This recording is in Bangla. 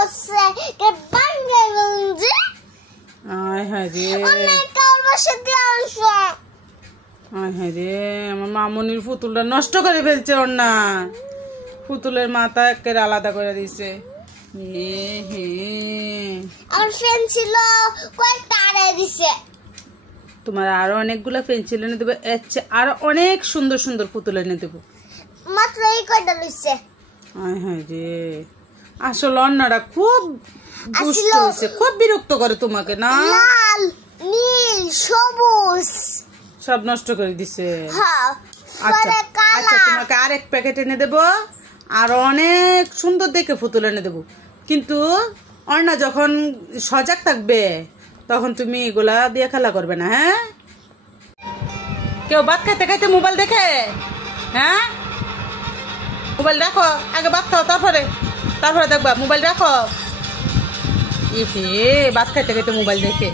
করছে কে বাঙ্গে গঞ্জে আয় হায় রে অনেক কার বসে দিয়ে আসো আয় হায় রে আমার মামুনির পুতুলটা নষ্ট করে ফেলছে ওর না পুতুলের মাথা একেবারে আলাদা করে দিছে আমার ফ্রেন্ড ছিল কয়েকটা আড়ে দিছে তোমার আরো অনেকগুলো পেন্সিল এনে দেবো আরো অনেক সুন্দর সুন্দর পুতুল এনে দেবো মাত্র এই কয়টা লইছে আয় হায় রে আসলে অন্যরা খুব দুষ্ট হয়েছে খুব বিরক্ত করে তোমাকে না লাল নীল সবুজ সব নষ্ট করে দিছে হ্যাঁ আচ্ছা আচ্ছা তোমাকে আরেক প্যাকেট এনে দেবো আর অনেক সুন্দর দেখে পুতুল এনে দেবো কিন্তু অন্যা যখন সজাগ থাকবে তখন তুমি এগুলা দিয়ে খেলা করবে না হ্যাঁ কেউ ভাত খাইতে খাইতে মোবাইল দেখে হ্যাঁ মোবাইল রাখো আগে ভাত খাও তারপরে দেখবা মোবাইল রাখো ভাত খাইতে খাইতে মোবাইল দেখে